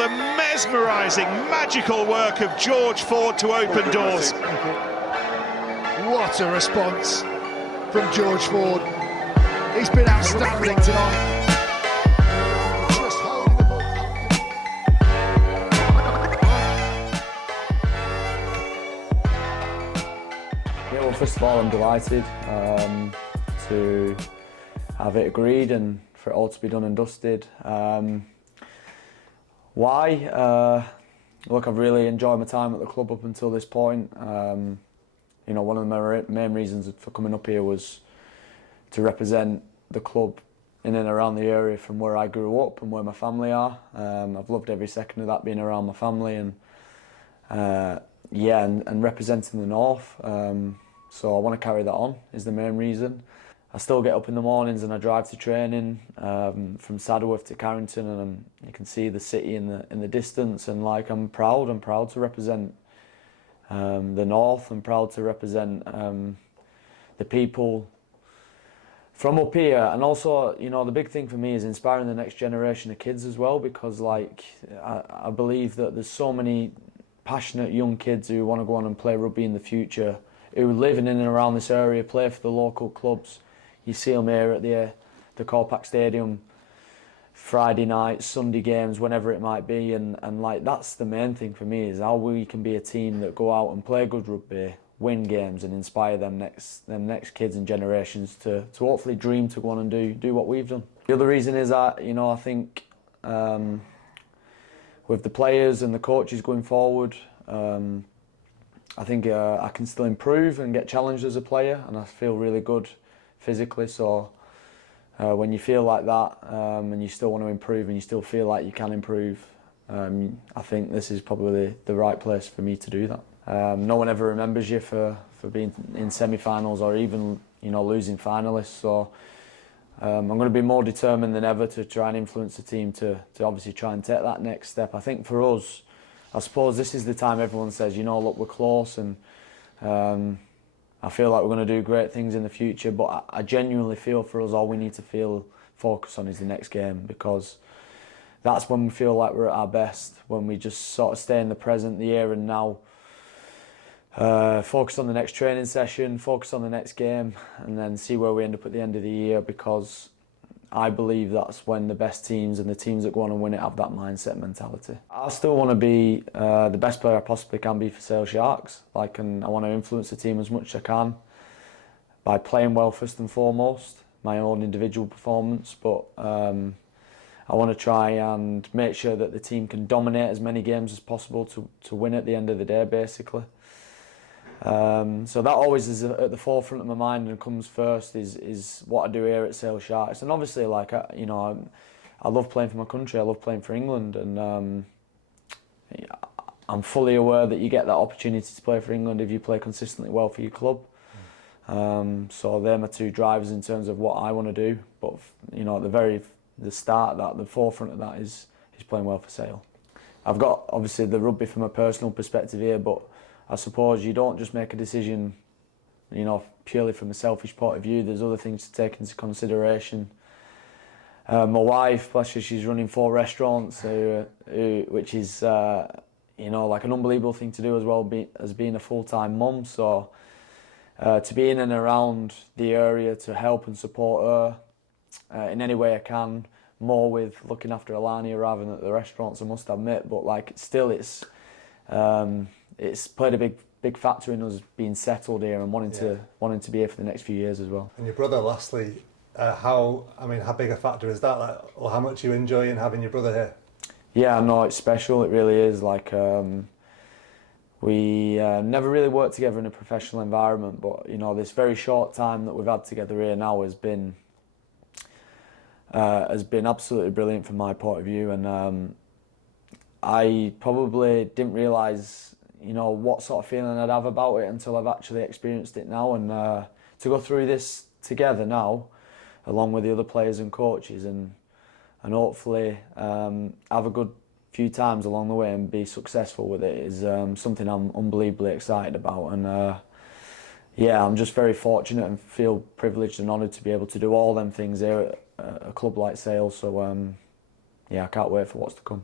the mesmerising, magical work of George Ford to open doors. What a response from George Ford. He's been outstanding tonight. Just holding the ball. Yeah, well, first of all, I'm delighted to have it agreed and for it all to be done and dusted. Why? Look, I've really enjoyed my time at the club up until this point. You know, one of the main reasons for coming up here was to represent the club in and around the area from where I grew up and where my family are. I've loved every second of that, being around my family and yeah, and representing the North. So I want to carry that on is the main reason. I still get up in the mornings and I drive to training from Saddleworth to Carrington, and you can see the city in the distance. And like, I'm proud to represent the North. I'm proud to represent the people from up here. And also, you know, the big thing for me is inspiring the next generation of kids as well, because like I believe that there's so many passionate young kids who want to go on and play rugby in the future, who live in and around this area, play for the local clubs. You see them here at the Corpac Stadium, Friday nights, Sunday games, whenever it might be, and like that's the main thing for me, is how we can be a team that go out and play good rugby, win games, and inspire them next kids and generations to hopefully dream to go on and do what we've done. The other reason is that, you know, I think with the players and the coaches going forward, I think I can still improve and get challenged as a player, and I feel really good physically. So when you feel like that and you still want to improve and you still feel like you can improve, I think this is probably the right place for me to do that. No one ever remembers you for being in semi-finals or even, you know, losing finalists. So I'm going to be more determined than ever to try and influence the team to obviously try and take that next step. I think for us, I suppose this is the time everyone says, you know, look, we're close, and I feel like we're going to do great things in the future, but I genuinely feel for us all we need to focus on is the next game, because that's when we feel like we're at our best, when we just sort of stay in the present, the here and now, focus on the next training session, focus on the next game, and then see where we end up at the end of the year, because I believe that's when the best teams and the teams that go on and win it have that mindset mentality. I still want to be the best player I possibly can be for Sale Sharks. And I want to influence the team as much as I can by playing well first and foremost, my own individual performance, but I want to try and make sure that the team can dominate as many games as possible to win at the end of the day, basically. So that always is at the forefront of my mind and comes first, is what I do here at Sale Sharks. And obviously, like, you know, I love playing for my country, I love playing for England, and I'm fully aware that you get that opportunity to play for England if you play consistently well for your club. So they're my two drivers in terms of what I want to do. But, you know, at the start of that, the forefront of that is playing well for Sale. I've got, obviously, the rugby from a personal perspective here, but I suppose you don't just make a decision, you know, purely from a selfish point of view. There's other things to take into consideration. My wife, bless her, she's running 4 restaurants, which is, you know, like an unbelievable thing to do as well, as being a full-time mum. So to be in and around the area to help and support her in any way I can, more with looking after Alania rather than at the restaurants, I must admit. But like, still, it's played a big factor in us being settled here and wanting to be here for the next few years as well. And your brother, lastly, how big a factor is that? Like, or how much you enjoy in having your brother here? Yeah, no, it's special. It really is. Like, we never really worked together in a professional environment, but you know, this very short time that we've had together here now has been absolutely brilliant from my point of view. And I probably didn't realise, you know, what sort of feeling I'd have about it until I've actually experienced it now, and to go through this together now, along with the other players and coaches, and hopefully have a good few times along the way and be successful with it is something I'm unbelievably excited about. And yeah, I'm just very fortunate and feel privileged and honoured to be able to do all them things here at a club like Sale. So yeah, I can't wait for what's to come.